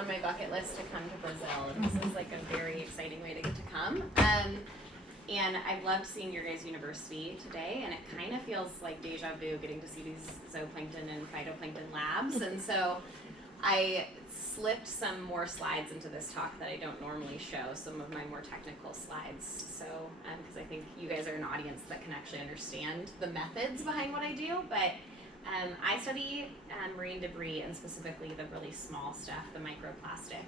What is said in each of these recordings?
on my bucket list to come to Brazil, and this is like a very exciting way to get to come. And I've loved seeing your guys' university today, and it kind of feels like deja vu getting to see these zooplankton and phytoplankton labs. And so I slipped some more slides into this talk that I don't normally show, some of my more technical slides. So, because I think you guys are an audience that can actually understand the methods behind what I do. But I study marine debris, and specifically the really small stuff, the microplastic.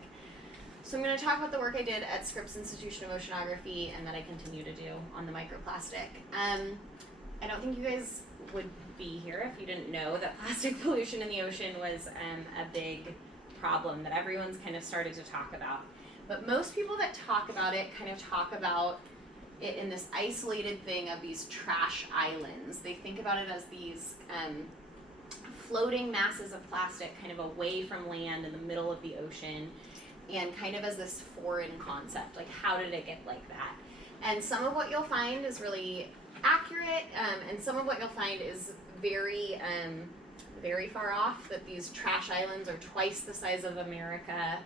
So I'm going to talk about the work I did at Scripps Institution of Oceanography and that I continue to do on the microplastic. I don't think you guys would be here if you didn't know that plastic pollution in the ocean was a big problem that everyone's kind of started to talk about. But most people that talk about it kind of talk about it in this isolated thing of these trash islands. They think about it as these floating masses of plastic kind of away from land in the middle of the ocean, and kind of as this foreign concept, like how did it get like that? And some of what you'll find is really accurate, and some of what you'll find is very, very far off, that these trash islands are twice the size of America,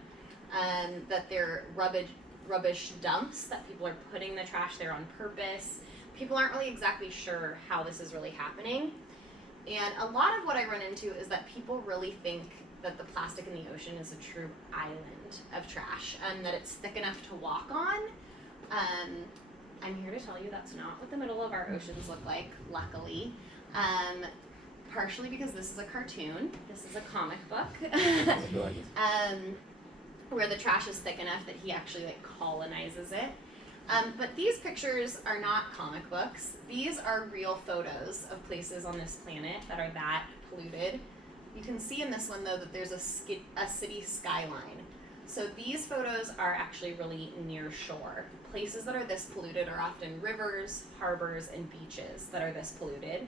that they're rubbish dumps, that people are putting the trash there on purpose. People aren't really exactly sure how this is really happening. And a lot of what I run into is that people really think that the plastic in the ocean is a true island of trash, and that it's thick enough to walk on. I'm here to tell you that's not what the middle of our oceans look like, luckily. Partially because this is a cartoon, this is a comic book, where the trash is thick enough that he actually like colonizes it. But these pictures are not comic books. These are real photos of places on this planet that are that polluted. You can see in this one, though, that there's a city skyline. So these photos are actually really near shore. Places that are this polluted are often rivers, harbors, and beaches that are this polluted.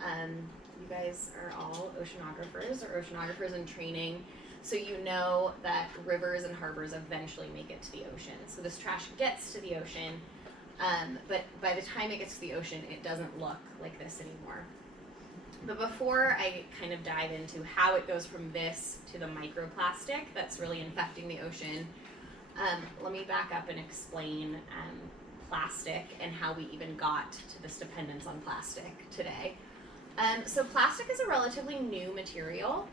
You guys are all oceanographers or oceanographers in training, so you know that rivers and harbors eventually make it to the ocean. So this trash gets to the ocean, but by the time it gets to the ocean, it doesn't look like this anymore. But before I kind of dive into how it goes from this to the microplastic that's really infecting the ocean, let me back up and explain plastic and how we even got to this dependence on plastic today. So plastic is a relatively new material.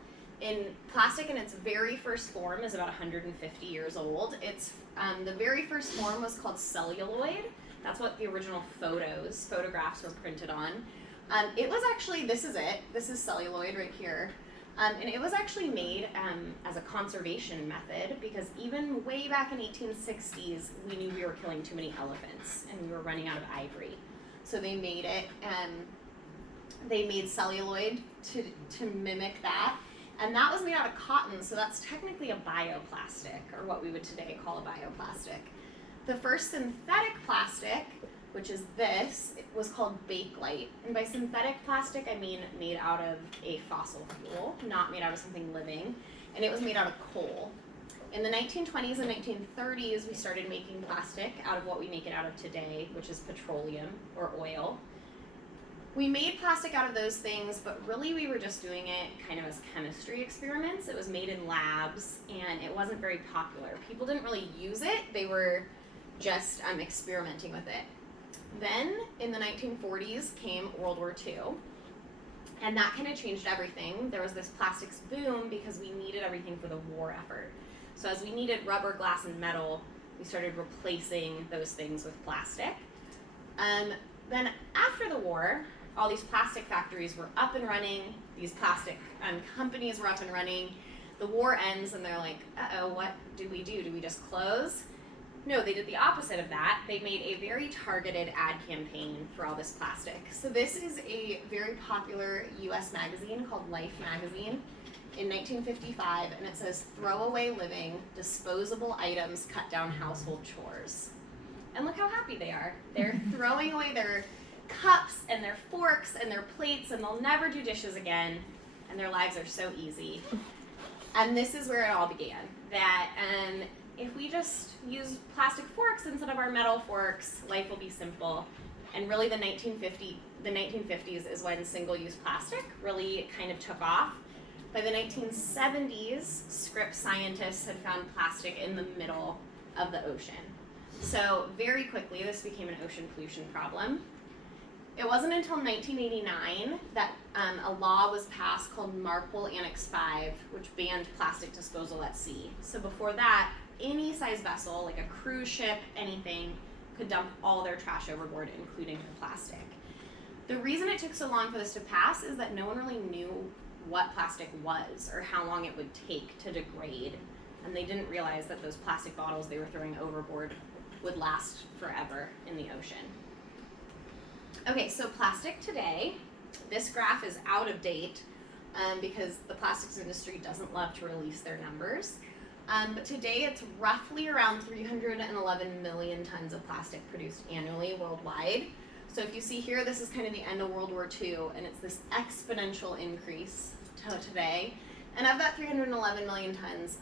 Plastic in its very first form is about 150 years old. It's the very first form was called celluloid. That's what the original photographs were printed on. It was actually, this is it. This is celluloid right here. And it was actually made as a conservation method, because even way back in 1860s, we knew we were killing too many elephants and we were running out of ivory. So they made it, they made celluloid to mimic that. And that was made out of cotton, so that's technically a bioplastic, or what we would today call a bioplastic. The first synthetic plastic, which is this, it was called bakelite. And by synthetic plastic, I mean made out of a fossil fuel, not made out of something living. And it was made out of coal. In the 1920s and 1930s, we started making plastic out of what we make it out of today, which is petroleum or oil. We made plastic out of those things, but really we were just doing it kind of as chemistry experiments. It was made in labs, and it wasn't very popular. People didn't really use it. They were just experimenting with it. Then, in the 1940s, came World War II, and that kind of changed everything. There was this plastics boom because we needed everything for the war effort. So as we needed rubber, glass, and metal, we started replacing those things with plastic. Then after the war, all these plastic factories were up and running, these plastic companies were up and running. The war ends and they're like, uh-oh, what do we do? Do we just close? No, they did the opposite of that. They made a very targeted ad campaign for all this plastic. So this is a very popular US magazine called Life magazine in 1955, and it says, "Throwaway living, disposable items cut down household chores." And look how happy they are. They're throwing away their cups and their forks and their plates, and they'll never do dishes again, and their lives are so easy. And this is where it all began, that if we just use plastic forks instead of our metal forks, life will be simple. And really the 1950s is when single-use plastic really kind of took off. By the 1970s, Scripps scientists had found plastic in the middle of the ocean. So very quickly, this became an ocean pollution problem. It wasn't until 1989 that a law was passed called MARPOL Annex 5, which banned plastic disposal at sea. So before that, any size vessel, like a cruise ship, anything, could dump all their trash overboard, including the plastic. The reason it took so long for this to pass is that no one really knew what plastic was or how long it would take to degrade, and they didn't realize that those plastic bottles they were throwing overboard would last forever in the ocean. Okay, so plastic today, this graph is out of date because the plastics industry doesn't love to release their numbers. But today it's roughly around 311 million tons of plastic produced annually worldwide. So if you see here, this is kind of the end of World War II, and it's this exponential increase to today. And of that 311 million tons,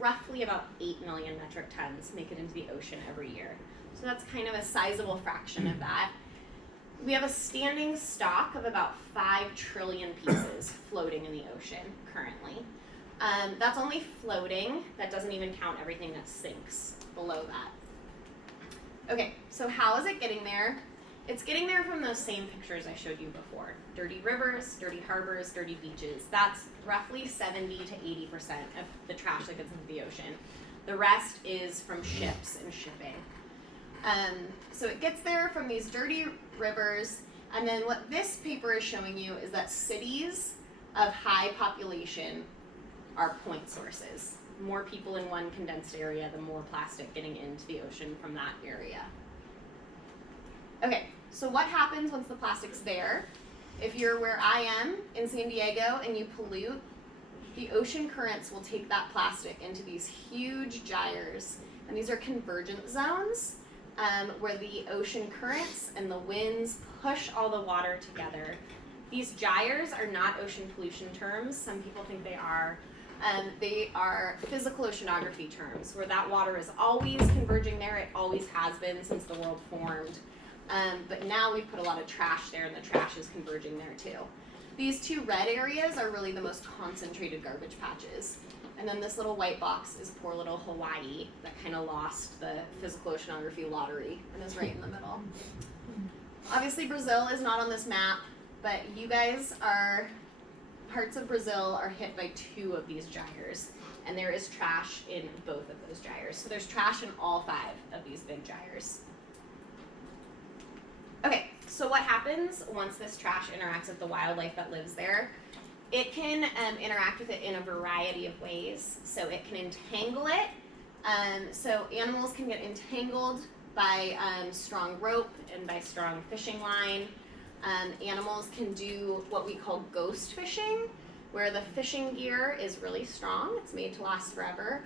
roughly about 8 million metric tons make it into the ocean every year. So that's kind of a sizable fraction of that. We have a standing stock of about 5 trillion pieces floating in the ocean currently. That's only floating. That doesn't even count everything that sinks below that. Okay, so how is it getting there? It's getting there from those same pictures I showed you before. Dirty rivers, dirty harbors, dirty beaches. That's roughly 70 to 80% of the trash that gets into the ocean. The rest is from ships and shipping. So it gets there from these dirty rivers, and then what this paper is showing you is that cities of high population are point sources. More people in one condensed area, the more plastic getting into the ocean from that area. Okay, so what happens once the plastic's there? If you're where I am in San Diego and you pollute, the ocean currents will take that plastic into these huge gyres, and these are convergent zones where the ocean currents and the winds push all the water together. These gyres are not ocean pollution terms. Some people think they are. They are physical oceanography terms, where that water is always converging there. It always has been since the world formed. But now we've put a lot of trash there, and the trash is converging there too. These two red areas are really the most concentrated garbage patches. And then this little white box is poor little Hawaii that kind of lost the physical oceanography lottery and is right in the middle. Obviously Brazil is not on this map, but you guys are, parts of Brazil are hit by 2 of these gyres, and there is trash in both of those gyres. So there's trash in all 5 of these big gyres. Okay, so what happens once this trash interacts with the wildlife that lives there? It can interact with it in a variety of ways. So it can entangle it. So animals can get entangled by strong rope and by strong fishing line. Animals can do what we call ghost fishing, where the fishing gear is really strong. It's made to last forever.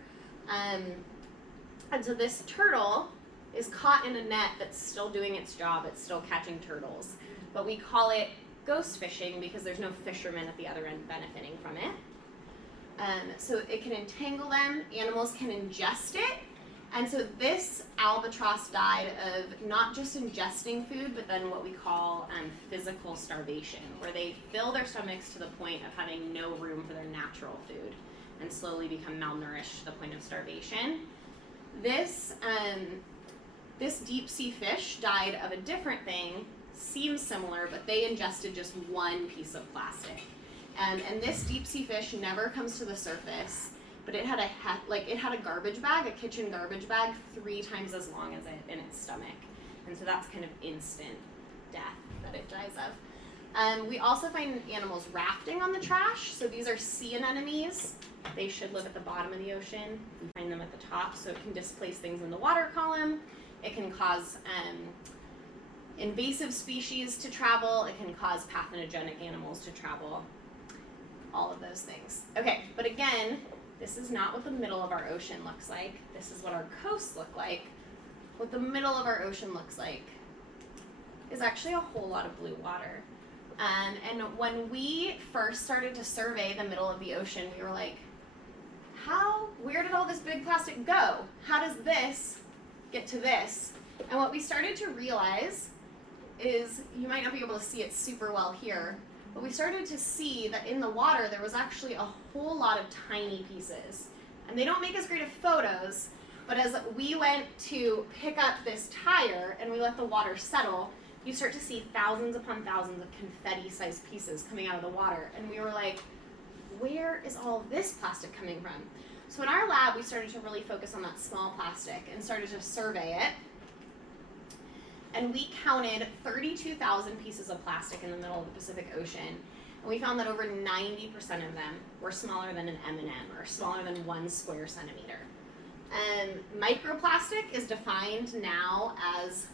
And so this turtle is caught in a net that's still doing its job. It's still catching turtles. But we call it ghost fishing because there's no fisherman at the other end benefiting from it. So it can entangle them. Animals can ingest it. And so this albatross died of not just ingesting food, but then what we call physical starvation, where they fill their stomachs to the point of having no room for their natural food and slowly become malnourished to the point of starvation. This deep sea fish died of a different thing, seems similar, but they ingested just one piece of plastic. And this deep sea fish never comes to the surface, but it had a garbage bag, a kitchen garbage bag, 3 times as long as it in its stomach. And so that's kind of instant death that it dies of. We also find animals rafting on the trash. So these are sea anemones. They should live at the bottom of the ocean. We find them at the top, so it can displace things in the water column. It can cause invasive species to travel. It can cause pathogenic animals to travel. All of those things. Okay, but again, this is not what the middle of our ocean looks like. This is what our coasts look like. What the middle of our ocean looks like is actually a whole lot of blue water. And when we first started to survey the middle of the ocean, we were like, where did all this big plastic go? How does this get to this? And what we started to realize is, you might not be able to see it super well here, but we started to see that in the water there was actually a whole lot of tiny pieces. And they don't make as great of photos, but as we went to pick up this tire and we let the water settle, you start to see thousands upon thousands of confetti-sized pieces coming out of the water. And we were like, where is all this plastic coming from? So in our lab, we started to really focus on that small plastic and started to survey it. And we counted 32,000 pieces of plastic in the middle of the Pacific Ocean. And we found that over 90% of them were smaller than an M&M, or smaller than 1 square centimeter. And microplastic is defined now as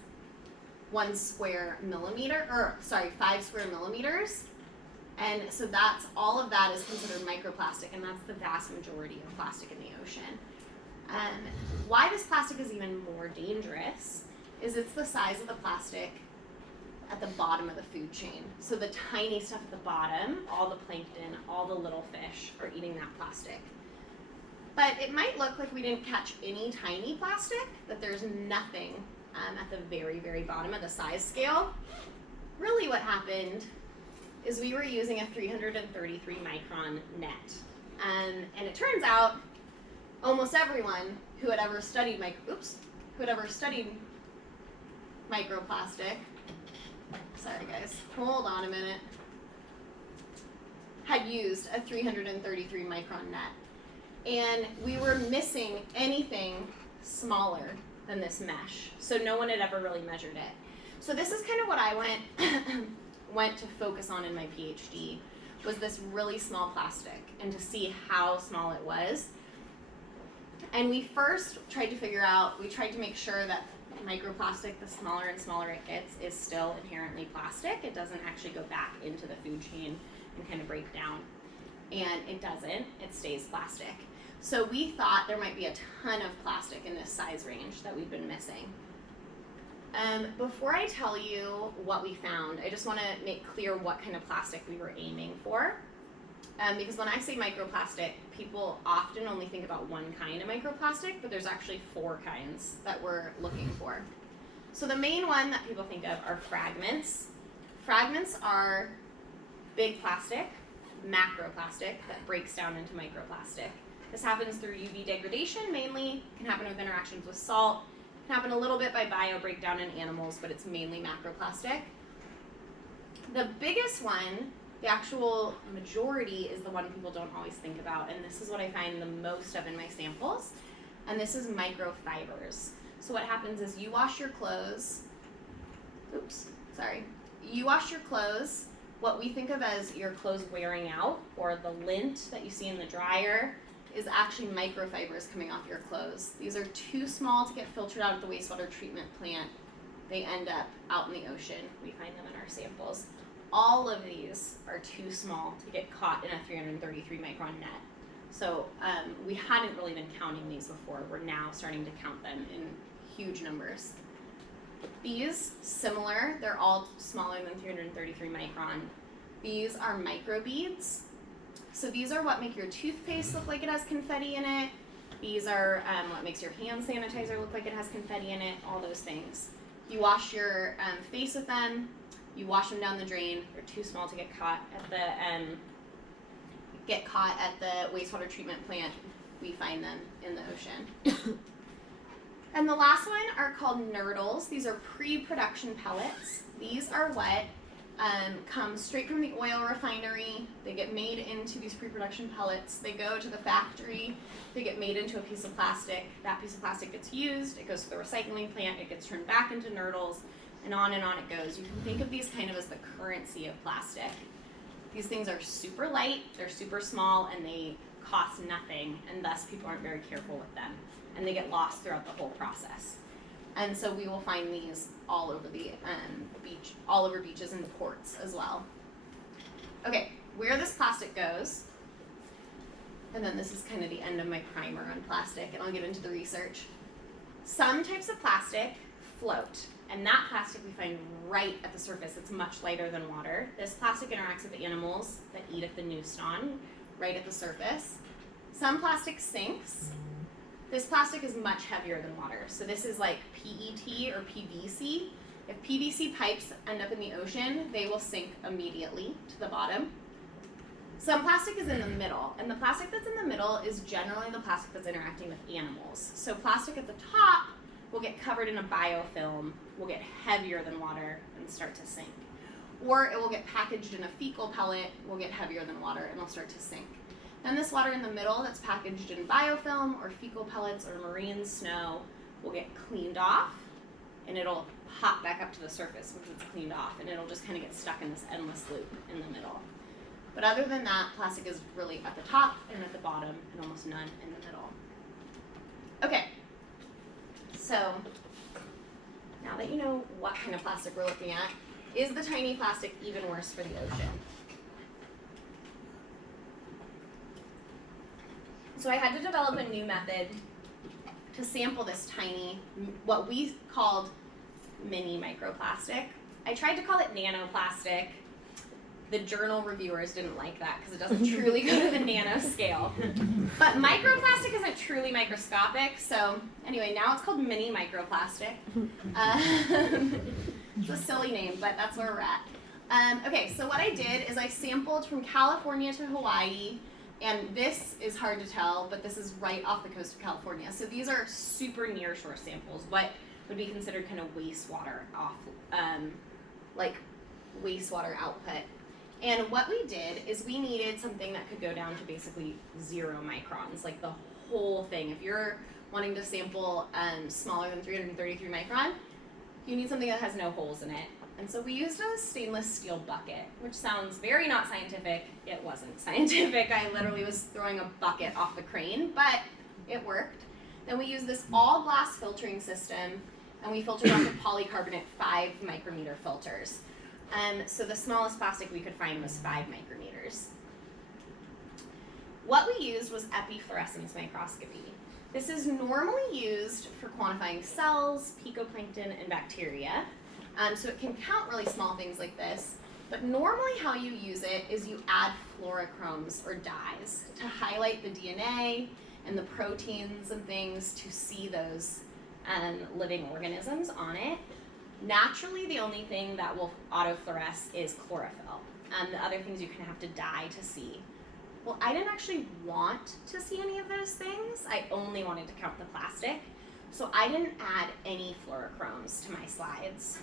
5 square millimeters. And so that's, all of that is considered microplastic, and that's the vast majority of plastic in the ocean. Why this plastic is even more dangerous is it's the size of the plastic at the bottom of the food chain. So the tiny stuff at the bottom, all the plankton, all the little fish are eating that plastic. But it might look like we didn't catch any tiny plastic, that there's nothing at the very, very bottom of the size scale. Really what happened is we were using a 333 micron net. And it turns out almost everyone who had ever studied microplastic, sorry guys, hold on a minute, had used a 333 micron net. And we were missing anything smaller than this mesh. So no one had ever really measured it. So this is kind of what I went to focus on in my PhD, was this really small plastic and to see how small it was. And we first tried to make sure that microplastic, the smaller and smaller it gets, is still inherently plastic. It doesn't actually go back into the food chain and kind of break down. And it doesn't, it stays plastic. So we thought there might be a ton of plastic in this size range that we've been missing. Before I tell you what we found, I just want to make clear what kind of plastic we were aiming for. Because when I say microplastic, people often only think about one kind of microplastic, but there's actually 4 kinds that we're looking for. So the main one that people think of are fragments. Fragments are big plastic, macroplastic, that breaks down into microplastic. This happens through UV degradation mainly, can happen with interactions with salt, can happen a little bit by bio-breakdown in animals, but it's mainly macroplastic. The biggest one, the actual majority, is the one people don't always think about, and this is what I find the most of in my samples, and this is microfibers. So what happens is you wash your clothes, what we think of as your clothes wearing out, or the lint that you see in the dryer, is actually microfibers coming off your clothes. These are too small to get filtered out at the wastewater treatment plant. They end up out in the ocean. We find them in our samples. All of these are too small to get caught in a 333 micron net. So we hadn't really been counting these before. We're now starting to count them in huge numbers. These, similar, they're all smaller than 333 micron. These are microbeads. So these are what make your toothpaste look like it has confetti in it. These are what makes your hand sanitizer look like it has confetti in it, all those things. You wash your face with them, you wash them down the drain. They're too small to get caught at the wastewater treatment plant. We find them in the ocean. And the last one are called nurdles. These are pre-production pellets. These are what come straight from the oil refinery. They get made into these pre-production pellets. They go to the factory. They get made into a piece of plastic. That piece of plastic gets used. It goes to the recycling plant. It gets turned back into nurdles, and on it goes. You can think of these kind of as the currency of plastic. These things are super light, they're super small, and they cost nothing, and thus people aren't very careful with them. And they get lost throughout the whole process. And so we will find these all over the beach, all over beaches and ports as well. Okay, where this plastic goes, and then this is kind of the end of my primer on plastic, and I'll get into the research. Some types of plastic float, and that plastic we find right at the surface. It's much lighter than water. This plastic interacts with the animals that eat at the Newston, right at the surface. Some plastic sinks. This plastic is much heavier than water. So this is like PET or PVC. If PVC pipes end up in the ocean, they will sink immediately to the bottom. Some plastic is in the middle, and the plastic that's in the middle is generally the plastic that's interacting with animals. So plastic at the top will get covered in a biofilm, will get heavier than water, and start to sink. Or it will get packaged in a fecal pellet, will get heavier than water, and will start to sink. Then this water in the middle that's packaged in biofilm or fecal pellets or marine snow will get cleaned off, and it'll pop back up to the surface once it's cleaned off, and it'll just kind of get stuck in this endless loop in the middle. But other than that, plastic is really at the top and at the bottom, and almost none in the middle. Okay, so now that you know what kind of plastic we're looking at, is the tiny plastic even worse for the ocean? So I had to develop a new method to sample this tiny, what we called mini microplastic. I tried to call it nanoplastic. The journal reviewers didn't like that because it doesn't truly go to the nano scale. But microplastic isn't truly microscopic, so anyway, now it's called mini microplastic. It's a silly name, but that's where we're at. Okay, so what I did is I sampled from California to Hawaii, and this is hard to tell, but this is right off the coast of California. So these are super near shore samples, what would be considered kind of wastewater off, like wastewater output. And what we did is we needed something that could go down to basically 0 microns, like the whole thing. If you're wanting to sample smaller than 333 micron, you need something that has no holes in it. And so we used a stainless steel bucket, which sounds very not scientific. It wasn't scientific. I literally was throwing a bucket off the crane, but it worked. Then we used this all glass filtering system, and we filtered off with polycarbonate 5 micrometer filters. So the smallest plastic we could find was 5 micrometers. What we used was epifluorescence microscopy. This is normally used for quantifying cells, picoplankton, and bacteria. So it can count really small things like this, but normally how you use it is you add fluorochromes or dyes to highlight the DNA and the proteins and things to see those living organisms on it. Naturally, the only thing that will autofluoresce is chlorophyll. The other things you kind of have to dye to see. Well, I didn't actually want to see any of those things. I only wanted to count the plastic. So I didn't add any fluorochromes to my slides.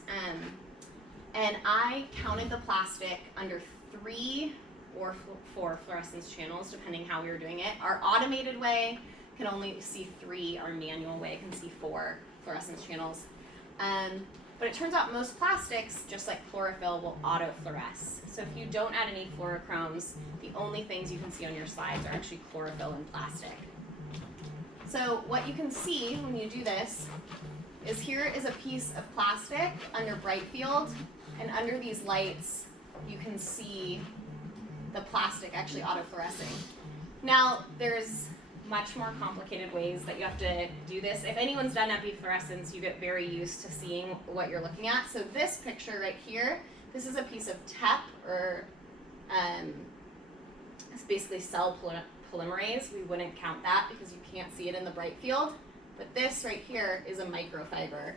And I counted the plastic under 3 or 4 fluorescence channels, depending how we were doing it. Our automated way can only see 3. Our manual way can see 4 fluorescence channels. But it turns out most plastics, just like chlorophyll, will autofluoresce. So if you don't add any fluorochromes, the only things you can see on your slides are actually chlorophyll and plastic. So what you can see when you do this is here is a piece of plastic under bright field, and under these lights you can see the plastic actually autofluorescing. Now there's much more complicated ways that you have to do this. If anyone's done epifluorescence, you get very used to seeing what you're looking at. So this picture right here, this is a piece of TEP, or it's basically cell polymerase. We wouldn't count that because you can't see it in the bright field. But this right here is a microfiber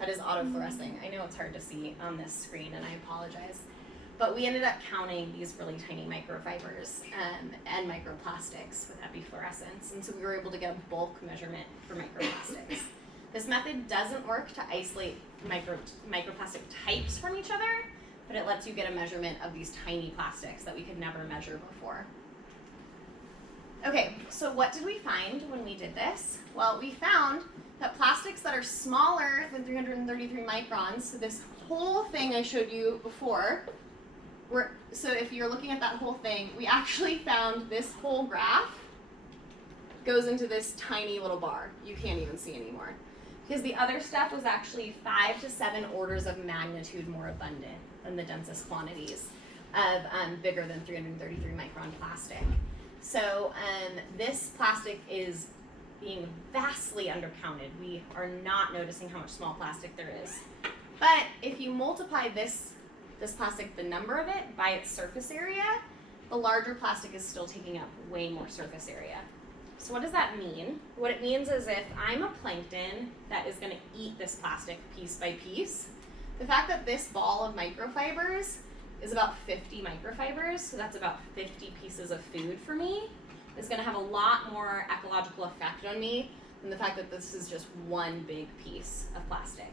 that is autofluorescing. I know it's hard to see on this screen, and I apologize. But we ended up counting these really tiny microfibers and microplastics with epifluorescence. And so we were able to get a bulk measurement for microplastics. This method doesn't work to isolate microplastic types from each other, but it lets you get a measurement of these tiny plastics that we could never measure before. Okay, so what did we find when we did this? Well, we found that plastics that are smaller than 333 microns, so this whole thing I showed you before, so if you're looking at that whole thing, we actually found this whole graph goes into this tiny little bar. You can't even see anymore. Because the other stuff was actually 5 to 7 orders of magnitude more abundant than the densest quantities of bigger than 333 micron plastic. So this plastic is being vastly undercounted. We are not noticing how much small plastic there is. But if you multiply this plastic, the number of it, by its surface area, the larger plastic is still taking up way more surface area. So what does that mean? What it means is if I'm a plankton that is going to eat this plastic piece by piece, the fact that this ball of microfibers is about 50 microfibers, so that's about 50 pieces of food for me, is going to have a lot more ecological effect on me than the fact that this is just one big piece of plastic.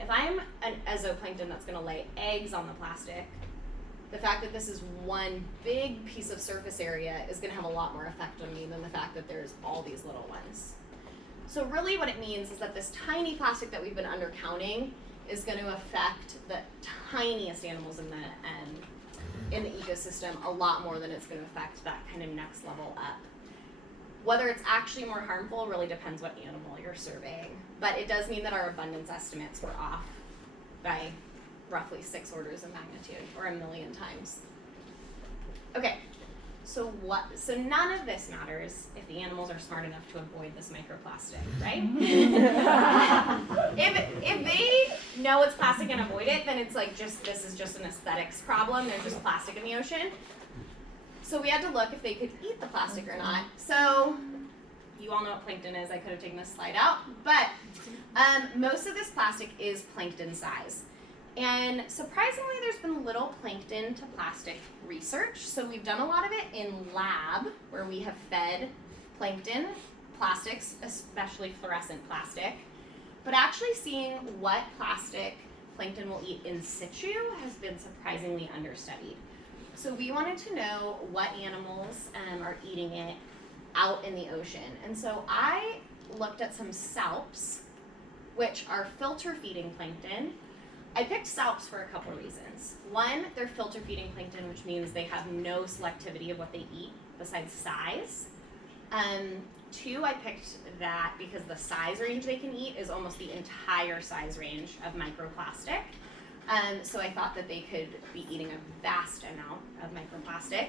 If I'm an zooplankton that's going to lay eggs on the plastic, the fact that this is one big piece of surface area is going to have a lot more effect on me than the fact that there's all these little ones. So really what it means is that this tiny plastic that we've been undercounting is going to affect the tiniest animals in the ecosystem a lot more than it's going to affect that kind of next level up. Whether it's actually more harmful really depends what animal you're surveying, but it does mean that our abundance estimates were off by roughly 6 orders of magnitude, or 1,000,000 times. Okay, so none of this matters if the animals are smart enough to avoid this microplastic, right? if they know it's plastic and avoid it, then it's like this is just an aesthetics problem. There's just plastic in the ocean. So we had to look if they could eat the plastic or not. So you all know what plankton is. I could have taken this slide out, but most of this plastic is plankton size. And surprisingly, there's been little plankton to plastic research. So we've done a lot of it in lab, where we have fed plankton plastics, especially fluorescent plastic. But actually seeing what plastic plankton will eat in situ has been surprisingly understudied. So we wanted to know what animals are eating it out in the ocean. And so I looked at some salps, which are filter feeding plankton. I picked salps for a couple reasons. One, they're filter feeding plankton, which means they have no selectivity of what they eat besides size. Two, I picked that because the size range they can eat is almost the entire size range of microplastic. So I thought that they could be eating a vast amount of microplastic.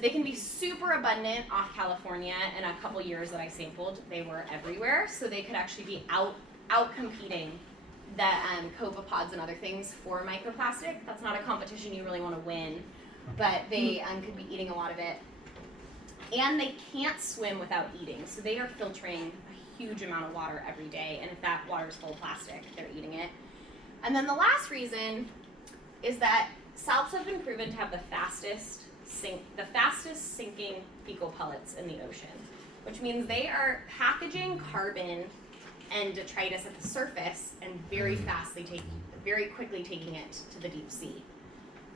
They can be super abundant off California. In a couple years that I sampled, they were everywhere. So they could actually be out competing the copepods and other things for microplastic. That's not a competition you really want to win, but they could be eating a lot of it. And they can't swim without eating, so they are filtering a huge amount of water every day, and if that water is full of plastic, they're eating it. And then the last reason is that salps have been proven to have the fastest sinking fecal pellets in the ocean, which means they are packaging carbon and detritus at the surface and very quickly taking it to the deep sea.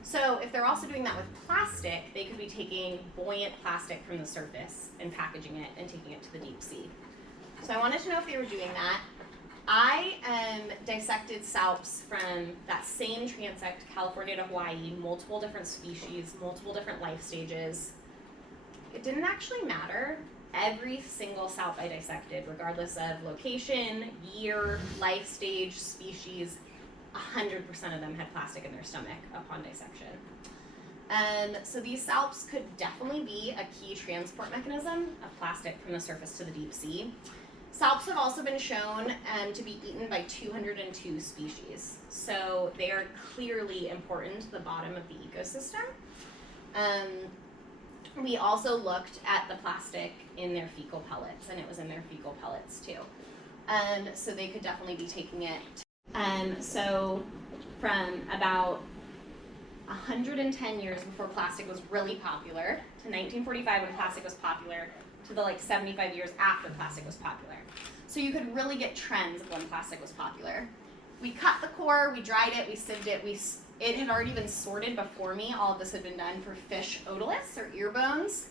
So if they're also doing that with plastic, they could be taking buoyant plastic from the surface and packaging it and taking it to the deep sea. So I wanted to know if they were doing that. I dissected salps from that same transect, California to Hawaii, multiple different species, multiple different life stages. It didn't actually matter. Every single salp I dissected, regardless of location, year, life stage, species, 100% of them had plastic in their stomach upon dissection. So these salps could definitely be a key transport mechanism of plastic from the surface to the deep sea. Salps have also been shown to be eaten by 202 species. So they are clearly important to the bottom of the ecosystem. We also looked at the plastic in their fecal pellets, and it was in their fecal pellets too. So they could definitely be taking it. So from about 110 years before plastic was really popular to 1945 when plastic was popular to the 75 years after plastic was popular. So you could really get trends of when plastic was popular. We cut the core, we dried it, we sieved it, it had already been sorted before me. All of this had been done for fish otoliths or ear bones,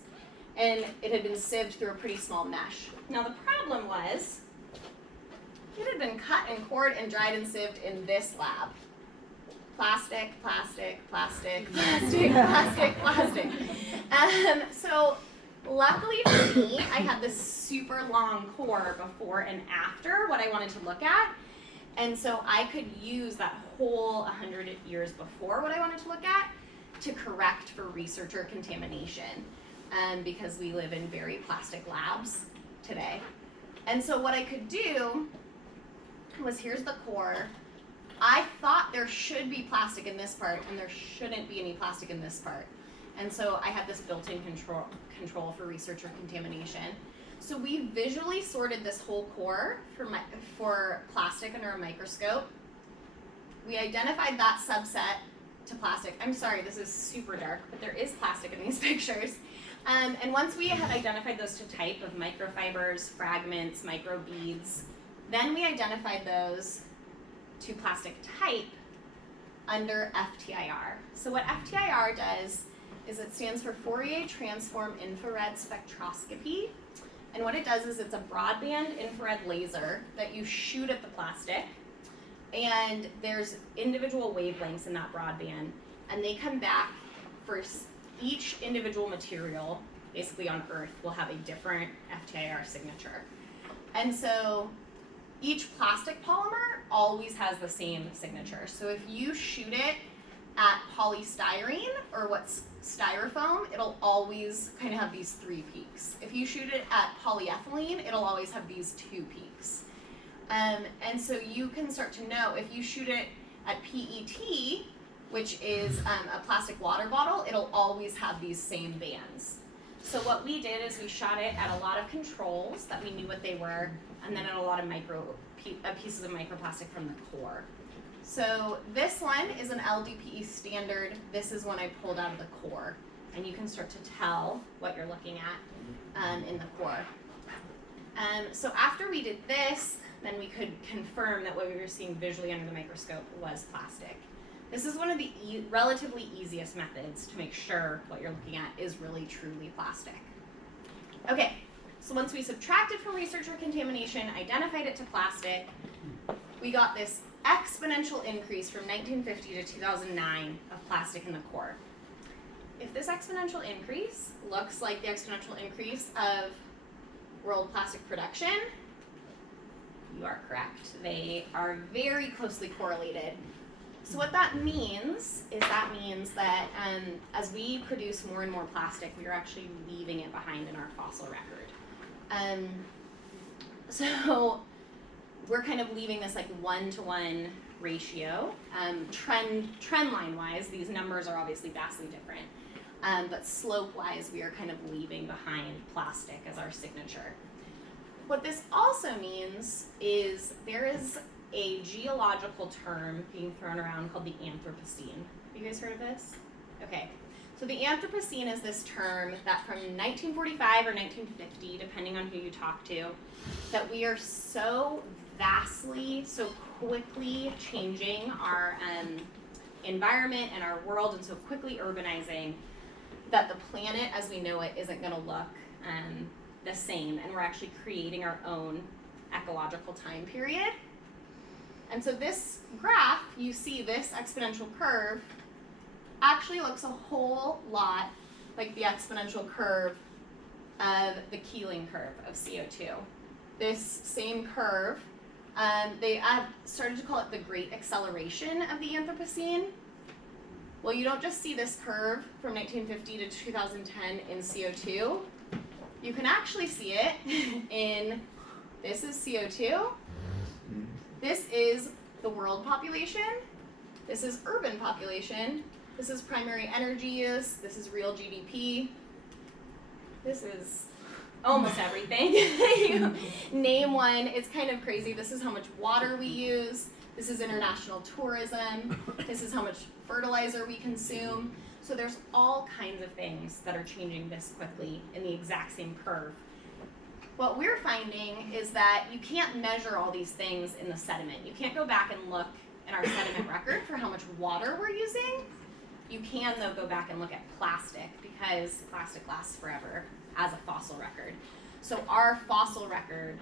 and it had been sieved through a pretty small mesh. Now the problem was, it had been cut and cored and dried and sieved in this lab. Plastic, plastic, plastic, plastic, plastic, plastic. So luckily for me, I had this super long core before and after what I wanted to look at. And so I could use that whole 100 years before what I wanted to look at to correct for researcher contamination, because we live in very plastic labs today. And so what I could do was, here's the core. I thought there should be plastic in this part, and there shouldn't be any plastic in this part. And so I had this built-in control for researcher contamination. So we visually sorted this whole core for plastic under a microscope. We identified that subset to plastic. I'm sorry, this is super dark, but there is plastic in these pictures. And once we had identified those to type of microfibers, fragments, microbeads, then we identified those to plastic type under FTIR. So what FTIR does is it stands for Fourier Transform Infrared Spectroscopy. And what it does is it's a broadband infrared laser that you shoot at the plastic. And there's individual wavelengths in that broadband. And they come back for each individual material, basically on Earth, will have a different FTIR signature. And so each plastic polymer always has the same signature. So if you shoot it at polystyrene, or what's styrofoam, it'll always kind of have these 3 peaks. If you shoot it at polyethylene, it'll always have these 2 peaks. And so you can start to know if you shoot it at PET, which is a plastic water bottle, it'll always have these same bands. So what we did is we shot it at a lot of controls that we knew what they were, and then at a lot of pieces of microplastic from the core. So this one is an LDPE standard. This is one I pulled out of the core, and you can start to tell what you're looking at in the core. So after we did this, then we could confirm that what we were seeing visually under the microscope was plastic. This is one of the relatively easiest methods to make sure what you're looking at is really truly plastic. Okay, so once we subtracted from researcher contamination, identified it to plastic, we got this exponential increase from 1950 to 2009 of plastic in the core. If this exponential increase looks like the exponential increase of world plastic production, you are correct. They are very closely correlated. So what that means is that as we produce more and more plastic, we are actually leaving it behind in our fossil record. So we're kind of leaving this like 1-to-1 ratio. Trend line wise, these numbers are obviously vastly different. But slope wise, we are kind of leaving behind plastic as our signature. What this also means is there is a geological term being thrown around called the Anthropocene. Have you guys heard of this? Okay. So the Anthropocene is this term that from 1945 or 1950, depending on who you talk to, that we are so vastly, so quickly changing our environment and our world and so quickly urbanizing that the planet as we know it isn't going to look the same, and we're actually creating our own ecological time period. And so this graph, you see this exponential curve actually looks a whole lot like the exponential curve of the Keeling curve of CO2. This same curve, they have started to call it the Great Acceleration of the Anthropocene. Well, you don't just see this curve from 1950 to 2010 in CO2. You can actually see it in, this is CO2. This is the world population. This is urban population. This is primary energy use. This is real GDP. This is almost everything. You name one, it's kind of crazy. This is how much water we use. This is international tourism. This is how much fertilizer we consume. So there's all kinds of things that are changing this quickly in the exact same curve. What we're finding is that you can't measure all these things in the sediment. You can't go back and look in our sediment record for how much water we're using. You can, though, go back and look at plastic because plastic lasts forever as a fossil record. So our fossil record,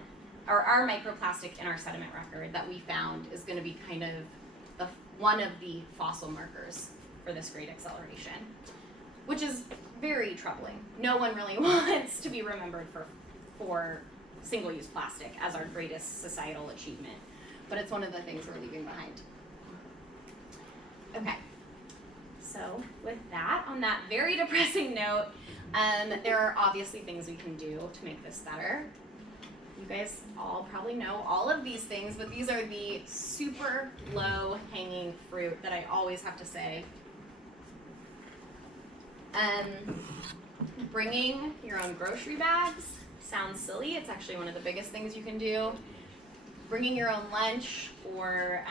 or our microplastic in our sediment record that we found is going to be kind of one of the fossil markers for this great acceleration, which is very troubling. No one really wants to be remembered for single-use plastic as our greatest societal achievement, but it's one of the things we're leaving behind. Okay, so with that, on that very depressing note, there are obviously things we can do to make this better. You guys all probably know all of these things, but these are the super low-hanging fruit that I always have to say. Bringing your own grocery bags sounds silly. It's actually one of the biggest things you can do. Bringing your own lunch or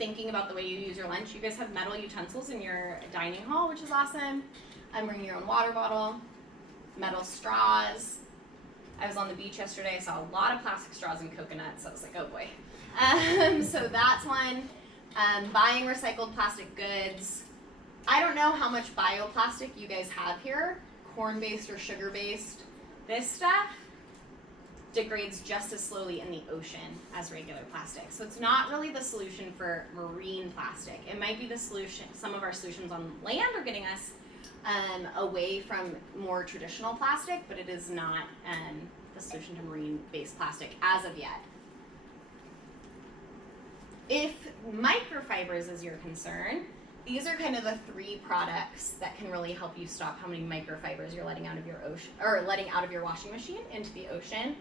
thinking about the way you use your lunch. You guys have metal utensils in your dining hall, which is awesome. Bring your own water bottle, metal straws. I was on the beach yesterday, I saw a lot of plastic straws and coconuts, so I was like, oh boy. So that's one. Buying recycled plastic goods. I don't know how much bioplastic you guys have here, corn-based or sugar-based. This stuff degrades just as slowly in the ocean as regular plastic. So it's not really the solution for marine plastic. It might be the solution, some of our solutions on land are getting us away from more traditional plastic, but it is not the solution to marine-based plastic as of yet. If microfibers is your concern, these are kind of the 3 products that can really help you stop how many microfibers you're letting out of your ocean, or letting out of your washing machine into the ocean.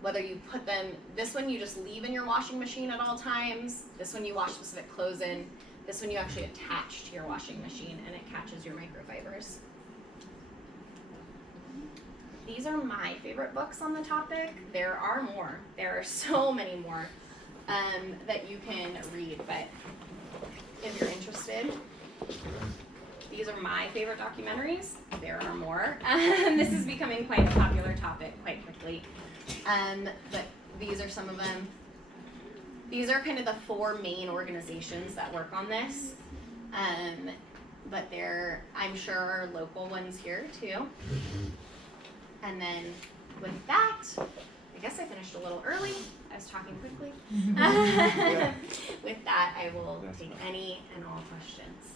Whether you put them, this one you just leave in your washing machine at all times, this one you wash specific clothes in, this one you actually attach to your washing machine and it catches your microfibers. These are my favorite books on the topic. There are more. There are so many more that you can read, but if you're interested, these are my favorite documentaries. There are more. This is becoming quite a popular topic quite quickly. But these are some of them. These are kind of the 4 main organizations that work on this. But there, I'm sure, are local ones here too. And then with that, I guess I finished a little early. I was talking quickly. With that, I will take any and all questions.